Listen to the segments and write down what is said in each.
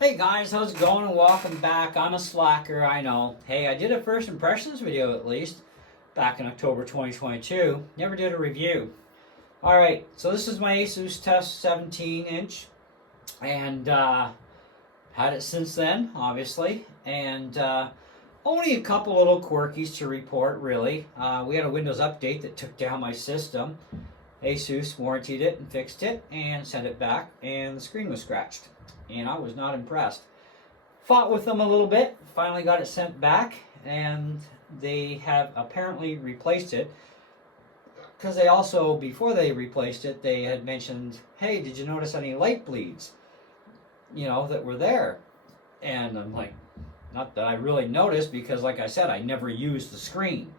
Hey guys, how's it going and welcome back. I'm a slacker, I know. Hey, I did a first impressions video at least back in October 2022. Never did a review. Alright, so this is my ASUS TUF 17-inch and had it since then, obviously. And only a couple little quirkies to report, really. We had a Windows update that took down my system. ASUS warrantied it and fixed it and sent it back, and the screen was scratched. And I was not impressed. Fought with them a little bit, finally got it sent back, and they have apparently replaced it. Because they also, before they replaced it, they had mentioned, hey, did you notice any light bleeds? That were there. And I'm like, not that I really noticed, because like I said, I never used the screen,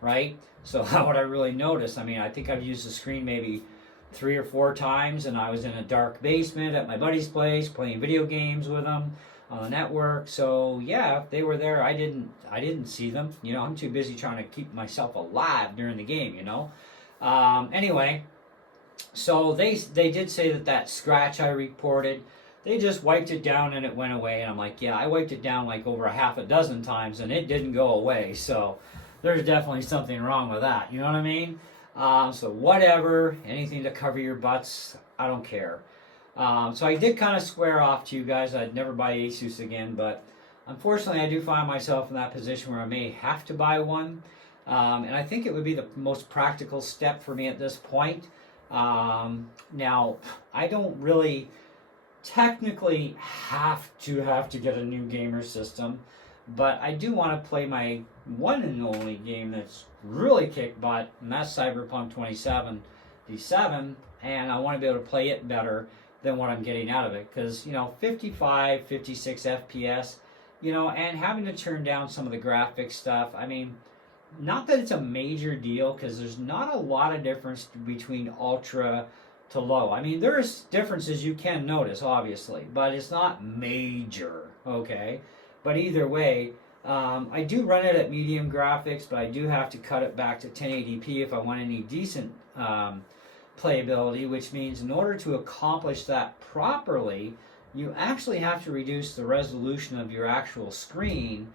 right? So how would I really notice? I mean, I think I've used the screen maybe 3 or 4 times, and I was in a dark basement at my buddy's place playing video games with them on the network. So yeah, if they were there, I didn't see them. I'm too busy trying to keep myself alive during the game. Anyway, so they did say that scratch I reported, they just wiped it down and it went away. And I'm like, yeah, I wiped it down like over a half a dozen times and it didn't go away. So there's definitely something wrong with that. You know what I mean? So whatever, anything to cover your butts, I don't care. So I did kind of swear off to you guys I'd never buy ASUS again, but unfortunately I do find myself in that position where I may have to buy one. And I think it would be the most practical step for me at this point. Now, I don't really technically have to get a new gamer system, but I do want to play my one and only game that's really kick butt, and that's Cyberpunk 2077, and I want to be able to play it better than what I'm getting out of it, because 55, 56 FPS, and having to turn down some of the graphics stuff. I mean, not that it's a major deal, because there's not a lot of difference between ultra to low. I mean, there's differences you can notice, obviously, but it's not major, okay? But either way, I do run it at medium graphics, but I do have to cut it back to 1080p if I want any decent playability, which means in order to accomplish that properly, you actually have to reduce the resolution of your actual screen,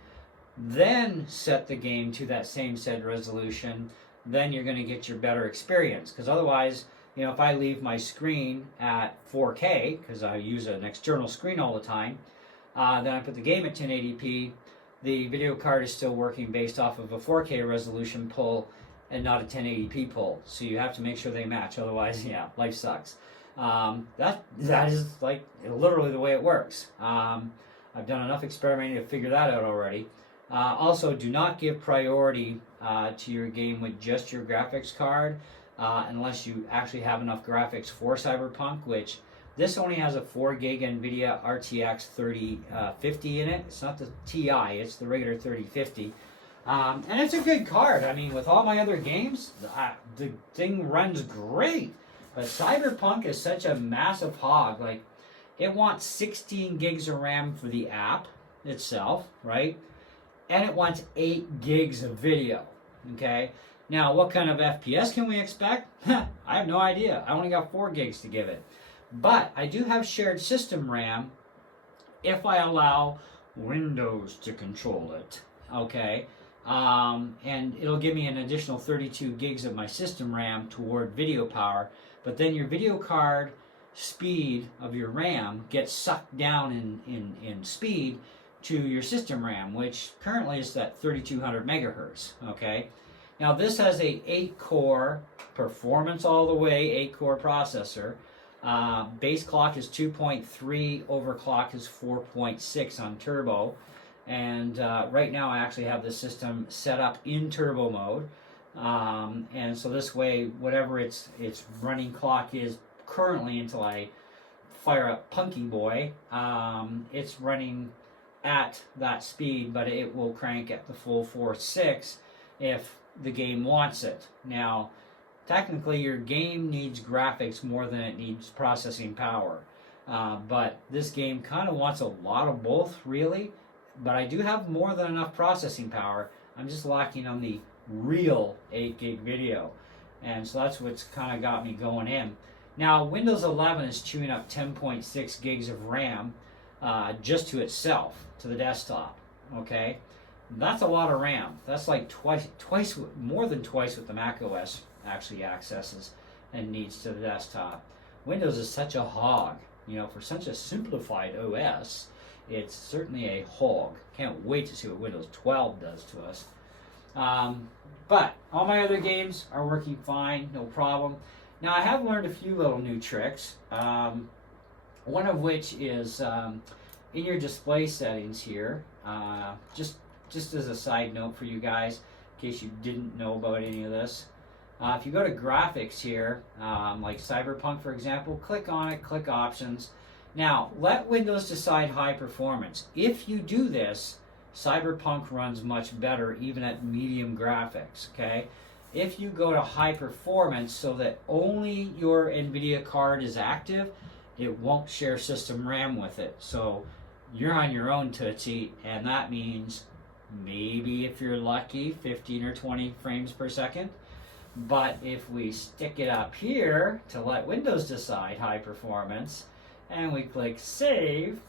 then set the game to that same said resolution, then you're going to get your better experience. Because otherwise, if I leave my screen at 4K, because I use an external screen all the time, then I put the game at 1080p, the video card is still working based off of a 4K resolution pull and not a 1080p pull. So you have to make sure they match, otherwise, yeah, life sucks. That is like literally the way it works. I've done enough experimenting to figure that out already. Also, do not give priority to your game with just your graphics card unless you actually have enough graphics for Cyberpunk, which this only has a 4 gig NVIDIA RTX 3050 in it. It's not the TI, it's the regular 3050. And it's a good card. I mean, with all my other games, the thing runs great. But Cyberpunk is such a massive hog. Like, it wants 16 gigs of RAM for the app itself, right? And it wants 8 gigs of video, okay? Now, what kind of FPS can we expect? I have no idea. I only got 4 gigs to give it. But I do have shared system RAM if I allow Windows to control it, okay? And it'll give me an additional 32 gigs of my system RAM toward video power, but then your video card speed of your RAM gets sucked down in speed to your system RAM, which currently is at 3200 megahertz, okay? Now this has a 8-core, performance all the way, 8-core processor. Base clock is 2.3, overclock is 4.6 on turbo, and right now I actually have the system set up in turbo mode, and so this way whatever its running clock is currently until I fire up Punky Boy, it's running at that speed, but it will crank at the full 4.6 if the game wants it. Now technically, your game needs graphics more than it needs processing power. But this game kind of wants a lot of both, really. But I do have more than enough processing power. I'm just lacking on the real 8 gig video. And so that's what's kind of got me going in. Now, Windows 11 is chewing up 10.6 gigs of RAM. just to itself, to the desktop. Okay, that's a lot of RAM. That's like twice, more than twice what the Mac OS actually accesses and needs to the desktop. Windows is such a hog, you know, for such a simplified OS. It's certainly a hog. Can't wait to see what Windows 12 does to us. But all my other games are working fine, no problem. Now I have learned a few little new tricks. One of which is in your display settings here. Just as a side note for you guys, in case you didn't know about any of this. If you go to graphics here, like Cyberpunk for example, click on it, click options. Now, let Windows decide high performance. If you do this, Cyberpunk runs much better even at medium graphics, okay? If you go to high performance so that only your NVIDIA card is active, it won't share system RAM with it. So you're on your own, Tootsie, and that means maybe if you're lucky, 15 or 20 frames per second. But if we stick it up here to let Windows decide high performance, and we click save,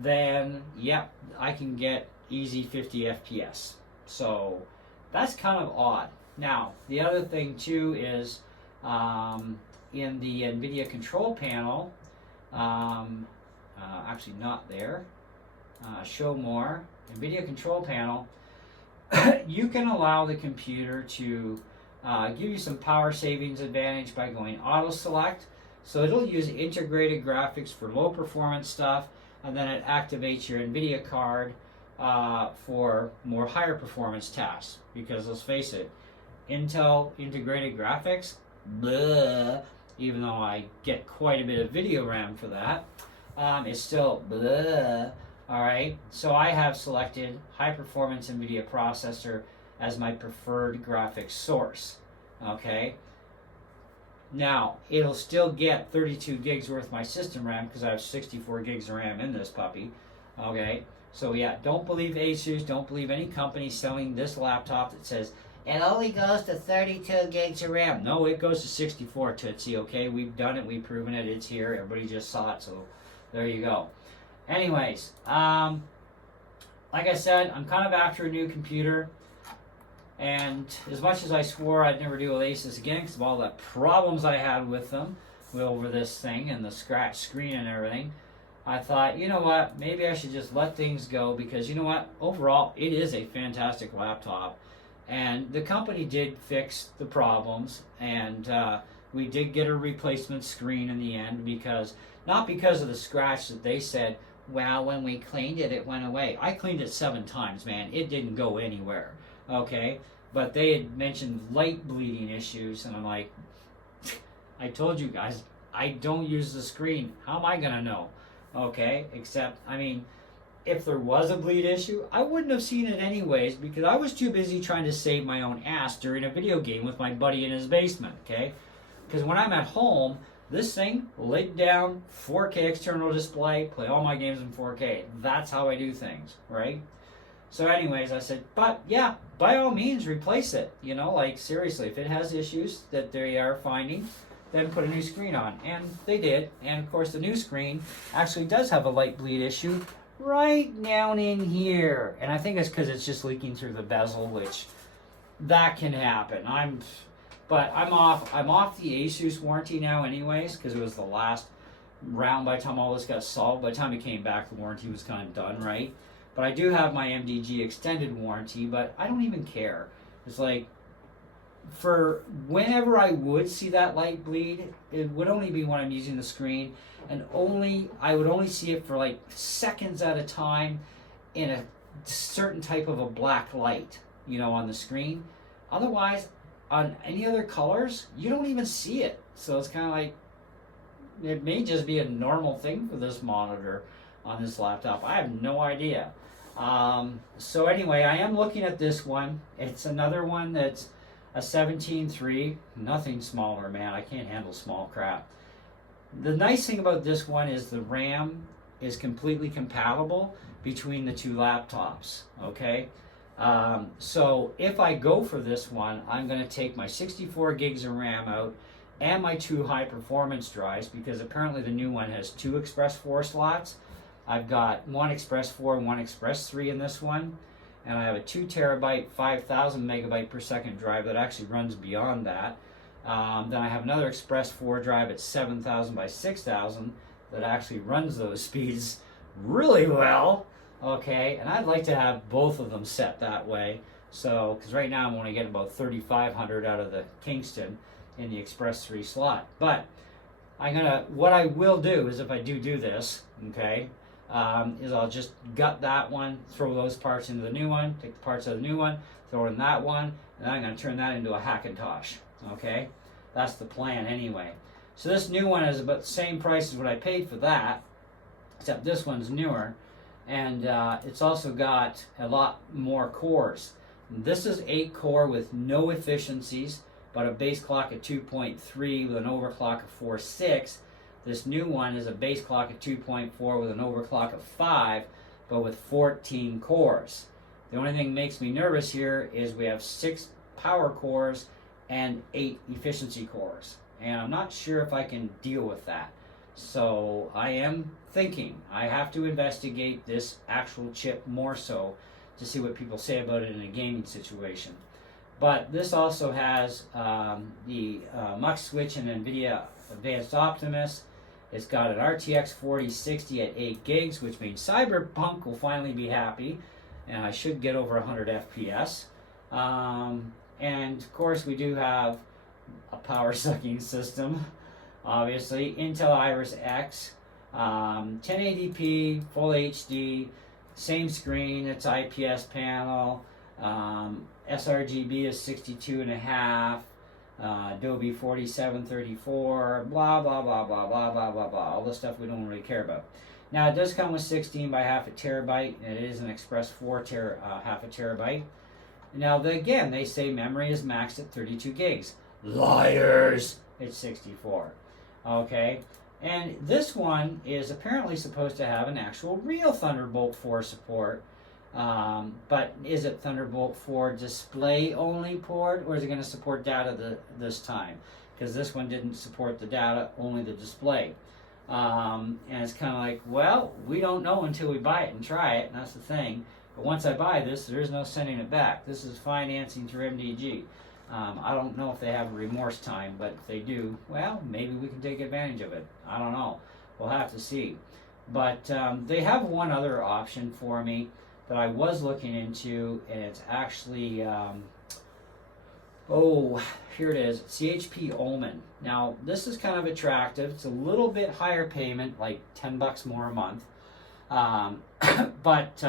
then yep, I can get easy 50 FPS. So that's kind of odd. Now, the other thing too is in the NVIDIA control panel, actually not there, show more, NVIDIA control panel, you can allow the computer to give you some power savings advantage by going auto select. So it'll use integrated graphics for low performance stuff, and then it activates your NVIDIA card for more higher performance tasks. Because let's face it, Intel integrated graphics, blah, even though I get quite a bit of video RAM for that, it's still blah. Alright, so I have selected high performance NVIDIA processor as my preferred graphics source. Okay, now it'll still get 32 gigs worth of my system RAM because I have 64 gigs of RAM in this puppy. Okay, so yeah, don't believe ASUS, don't believe any company selling this laptop that says it only goes to 32 gigs of RAM. No, it goes to 64, Tootsie, okay? We've done it, we've proven it, it's here, everybody just saw it, so there you go. Anyways, like I said, I'm kind of after a new computer. And as much as I swore I'd never deal with ASUS again because of all the problems I had with them over this thing and the scratch screen and everything, I thought, you know what, maybe I should just let things go because, you know what, overall, it is a fantastic laptop. And the company did fix the problems, and we did get a replacement screen in the end because, not because of the scratch that they said, well, when we cleaned it, it went away. I cleaned it 7 times, man. It didn't go anywhere. Okay, but they had mentioned light bleeding issues, and I'm like, I told you guys, I don't use the screen. How am I gonna know? Okay, except, I mean, if there was a bleed issue, I wouldn't have seen it anyways because I was too busy trying to save my own ass during a video game with my buddy in his basement, okay? Because when I'm at home, this thing, laid down, 4K external display, play all my games in 4K. That's how I do things, right? So anyways, I said, but yeah, by all means, replace it. You know, like seriously, if it has issues that they are finding, then put a new screen on. And they did. And of course, the new screen actually does have a light bleed issue right down in here. And I think it's because it's just leaking through the bezel, which that can happen. I'm off the ASUS warranty now anyways, because it was the last round by the time all this got solved. By the time it came back, the warranty was kind of done, right? But I do have my MDG extended warranty, but I don't even care. It's like, for whenever I would see that light bleed, it would only be when I'm using the screen, and I would only see it for like seconds at a time in a certain type of a black light, you know, on the screen. Otherwise, on any other colors, you don't even see it. So it's kind of like, it may just be a normal thing for this monitor on this laptop. I have no idea. So anyway, I am looking at this one. It's another one that's a 17.3, nothing smaller, man. I can't handle small crap. The nice thing about this one is the RAM is completely compatible between the two laptops, okay? So if I go for this one, I'm going to take my 64 gigs of RAM out and my 2 high performance drives, because apparently the new one has 2 Express 4 slots. I've got one Express 4 and one Express 3 in this one, and I have a 2 terabyte 5,000 megabyte per second drive that actually runs beyond that. Then I have another Express 4 drive at 7,000 by 6,000 that actually runs those speeds really well. Okay, and I'd like to have both of them set that way. So, because right now I'm only getting about 3,500 out of the Kingston in the Express 3 slot. But what I will do is, if I do this, okay, is I'll just gut that one, throw those parts into the new one, take the parts out of the new one, throw it in that one, and then I'm going to turn that into a Hackintosh. Okay, that's the plan anyway. So this new one is about the same price as what I paid for that, except this one's newer, and it's also got a lot more cores. This is 8 core with no efficiencies, but a base clock at 2.3 with an overclock of 4.6. This new one is a base clock at 2.4 with an overclock of 5, but with 14 cores. The only thing that makes me nervous here is we have 6 power cores and 8 efficiency cores, and I'm not sure if I can deal with that. So I am thinking I have to investigate this actual chip more so to see what people say about it in a gaming situation. But this also has the Mux switch and NVIDIA Advanced Optimus. It's got an RTX 4060 at 8 gigs, which means Cyberpunk will finally be happy, and I should get over 100 FPS. And of course we do have a power sucking system, obviously. Intel Iris X, 1080p, full HD, same screen, it's IPS panel, sRGB is 62.5, Adobe 4734, blah, blah, blah, blah, blah, blah, blah, blah, all the stuff we don't really care about. Now it does come with 16 by half a terabyte, and it is an Express 4 half a terabyte. Now, again, they say memory is maxed at 32 gigs. Liars! It's 64. Okay? And this one is apparently supposed to have an actual real Thunderbolt 4 support. But is it Thunderbolt 4 display-only port, or is it going to support data this time? Because this one didn't support the data, only the display. And it's kind of like, well, we don't know until we buy it and try it, and that's the thing. But once I buy this, there's no sending it back. This is financing through MDG. I don't know if they have a remorse time, but if they do, well, maybe we can take advantage of it. I don't know. We'll have to see. But they have one other option for me that I was looking into, and it's actually, here it is, CHP Omen. Now, this is kind of attractive. It's a little bit higher payment, like $10 more a month. But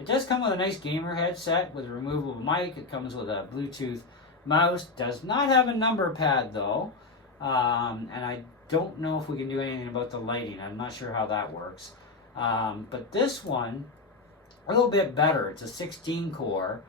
it does come with a nice gamer headset with a removable mic. It comes with a Bluetooth mouse. Does not have a number pad though. And I don't know if we can do anything about the lighting. I'm not sure how that works. But this one, a little bit better. It's a 16 core,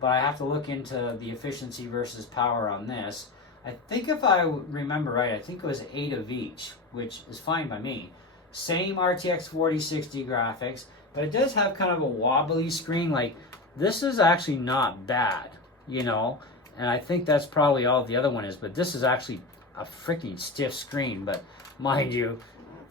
but I have to look into the efficiency versus power on this. I think if I remember right, I think it was 8 of each, which is fine by me. Same RTX 4060 graphics, but it does have kind of a wobbly screen. Like, this is actually not bad, you know, and I think that's probably all the other one is, but this is actually a freaking stiff screen. But mind you,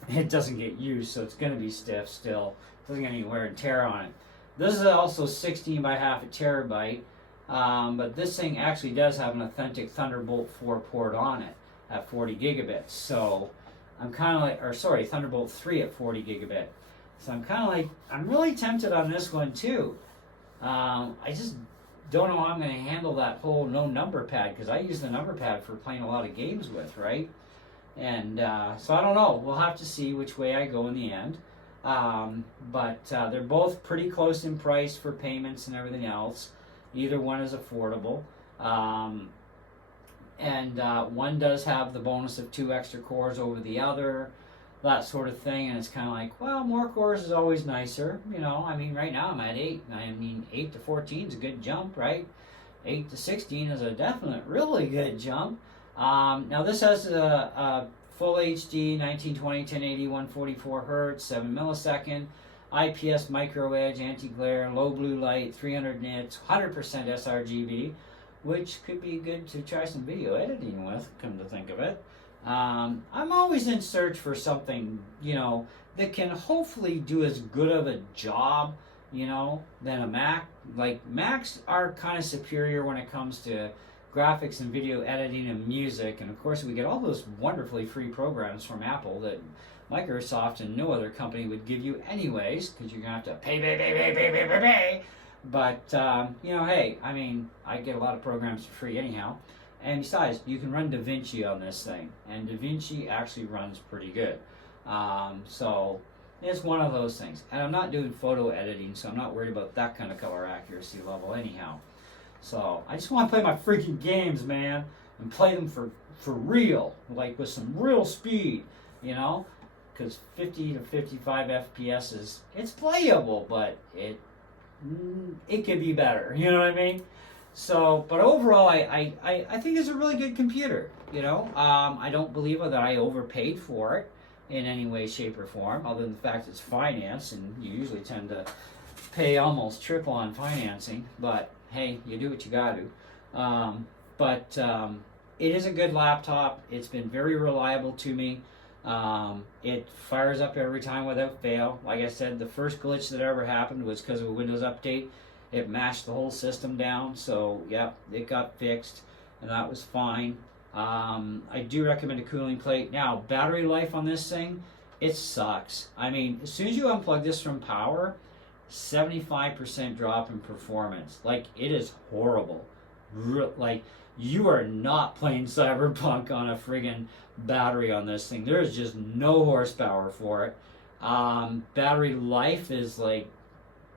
it doesn't get used, so it's going to be stiff still. It doesn't get any wear and tear on it. This is also 16 by half a terabyte, but this thing actually does have an authentic Thunderbolt 4 port on it at 40 gigabits. So I'm kind of like, or sorry, Thunderbolt 3 at 40 gigabit. So I'm kind of like, I'm really tempted on this one too. I just don't know how I'm going to handle that whole no number pad, because I use the number pad for playing a lot of games with, right? And so I don't know. We'll have to see which way I go in the end. But they're both pretty close in price for payments and everything else. Either one is affordable. And one does have the bonus of 2 extra cores over the other, that sort of thing. And it's kind of like, well, more cores is always nicer. You know, I mean, right now I'm at 8. I mean, 8 to 14 is a good jump, right? 8 to 16 is a definite, really good jump. Now this has a full HD, 1920, 1080, 144 hertz, 7 millisecond, IPS micro edge, anti-glare, low blue light, 300 nits, 100% sRGB, which could be good to try some video editing with, come to think of it. I'm always in search for something, that can hopefully do as good of a job, than a Mac. Like, Macs are kind of superior when it comes to graphics and video editing and music, and of course we get all those wonderfully free programs from Apple that Microsoft and no other company would give you anyways, because you're going to have to pay. But, hey, I mean, I get a lot of programs for free anyhow. And besides, you can run DaVinci on this thing, and DaVinci actually runs pretty good. So it's one of those things. And I'm not doing photo editing, so I'm not worried about that kind of color accuracy level anyhow. So I just want to play my freaking games, man, and play them for real, like with some real speed, because 50 to 55 FPS it's playable, but it could be better. You know what I mean? So, but overall, I think it's a really good computer. I don't believe that I overpaid for it in any way, shape, or form, other than the fact it's finance, and you usually tend to pay almost triple on financing. But hey, you do what you got to. But it is a good laptop. It's been very reliable to me. It fires up every time without fail. Like I said, the first glitch that ever happened was because of a Windows update. It mashed the whole system down, so yeah, it got fixed, and that was fine. I do recommend a cooling plate. Now, battery life on this thing, it sucks. I mean, as soon as you unplug this from power, 75% drop in performance. Like, it is horrible. Like, you are not playing Cyberpunk on a friggin' battery on this thing. There is just no horsepower for it. Battery life is like,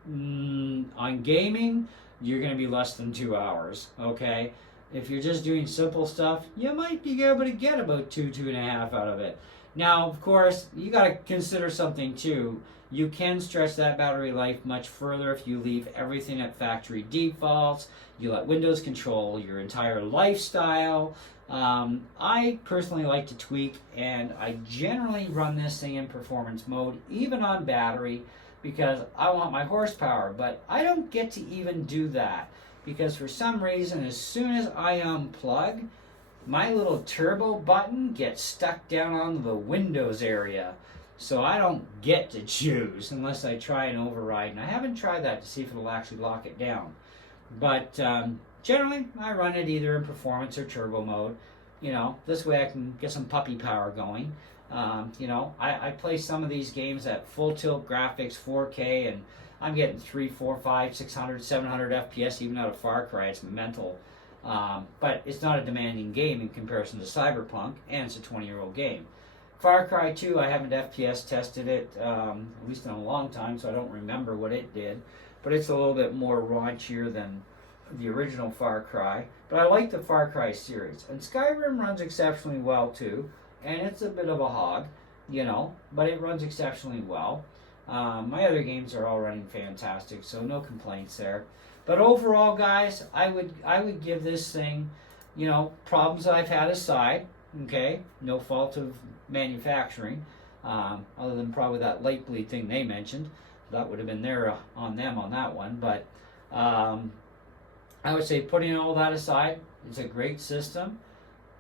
on gaming, you're going to be less than 2 hours, okay? If you're just doing simple stuff, you might be able to get about 2.5 out of it. Now, of course, you got to consider something too. You can stretch that battery life much further if you leave everything at factory defaults. You let Windows control your entire lifestyle. I personally like to tweak, and I generally run this thing in performance mode, even on battery, because I want my horsepower. But I don't get to even do that, because for some reason, as soon as I unplug, my little turbo button gets stuck down on the Windows area. So I don't get to choose unless I try and override. And I haven't tried that to see if it'll actually lock it down. But generally, I run it either in performance or turbo mode. This way I can get some puppy power going. I play some of these games at full tilt graphics, 4K, and I'm getting 3, 4, 5, 600, 700 FPS even out of Far Cry. It's mental. But it's not a demanding game in comparison to Cyberpunk, and it's a 20-year-old game. Far Cry 2, I haven't FPS tested it, at least in a long time, so I don't remember what it did. But it's a little bit more raunchier than the original Far Cry. But I like the Far Cry series. And Skyrim runs exceptionally well, too. And it's a bit of a hog, but it runs exceptionally well. My other games are all running fantastic, so no complaints there. But overall, guys, I would give this thing, problems that I've had aside, okay, no fault of manufacturing, other than probably that light bleed thing they mentioned. That would have been there on them on that one. But I would say, putting all that aside, it's a great system.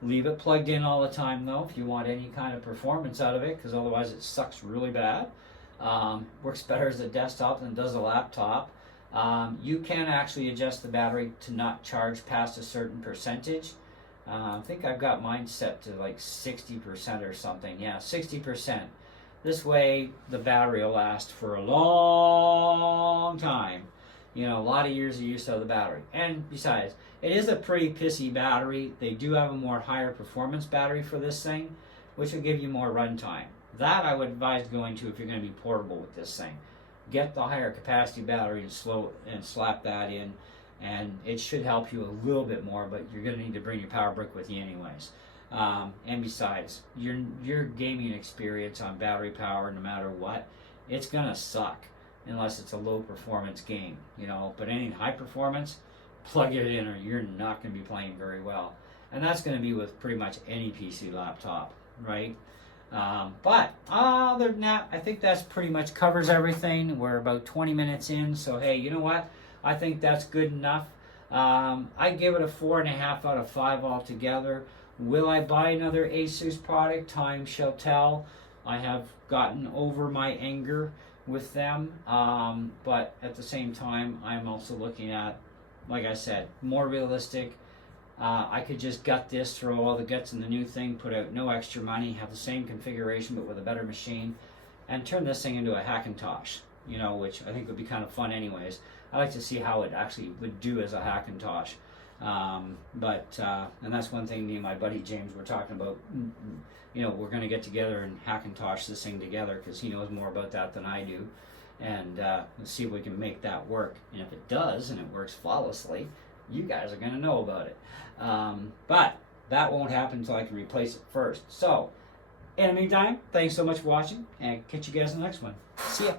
Leave it plugged in all the time, though, if you want any kind of performance out of it, because otherwise it sucks really bad. Works better as a desktop than it does a laptop. You can actually adjust the battery to not charge past a certain percentage. I think I've got mine set to like 60% or something. Yeah, 60%. This way the battery will last for a long time. A lot of years of use out of the battery. And besides, it is a pretty pissy battery. They do have a more higher performance battery for this thing, which will give you more runtime. That I would advise going to if you're going to be portable with this thing. Get the higher capacity battery and slap that in, and it should help you a little bit more, but you're going to need to bring your power brick with you anyways. And besides, your gaming experience on battery power, no matter what, it's going to suck unless it's a low performance game, but any high performance, plug it in or you're not going to be playing very well. And that's going to be with pretty much any PC laptop, right? But other than that, I think that's pretty much covers everything. We're about 20 minutes in, so hey, you know what? I think that's good enough. I give it a 4.5 out of 5 altogether. Will I buy another ASUS product? Time shall tell. I have gotten over my anger with them, but at the same time, I'm also looking at, like I said, more realistic. I could just gut this, throw all the guts in the new thing, put out no extra money, have the same configuration but with a better machine, and turn this thing into a Hackintosh, you know, which I think would be kind of fun anyways. I like to see how it actually would do as a Hackintosh. And that's one thing me and my buddy James were talking about. You know, we're going to get together and Hackintosh this thing together because he knows more about that than I do. And let's see if we can make that work. And if it does, and it works flawlessly, you guys are going to know about it. But that won't happen until I can replace it first. So, in the meantime, thanks so much for watching, and catch you guys in the next one. See ya.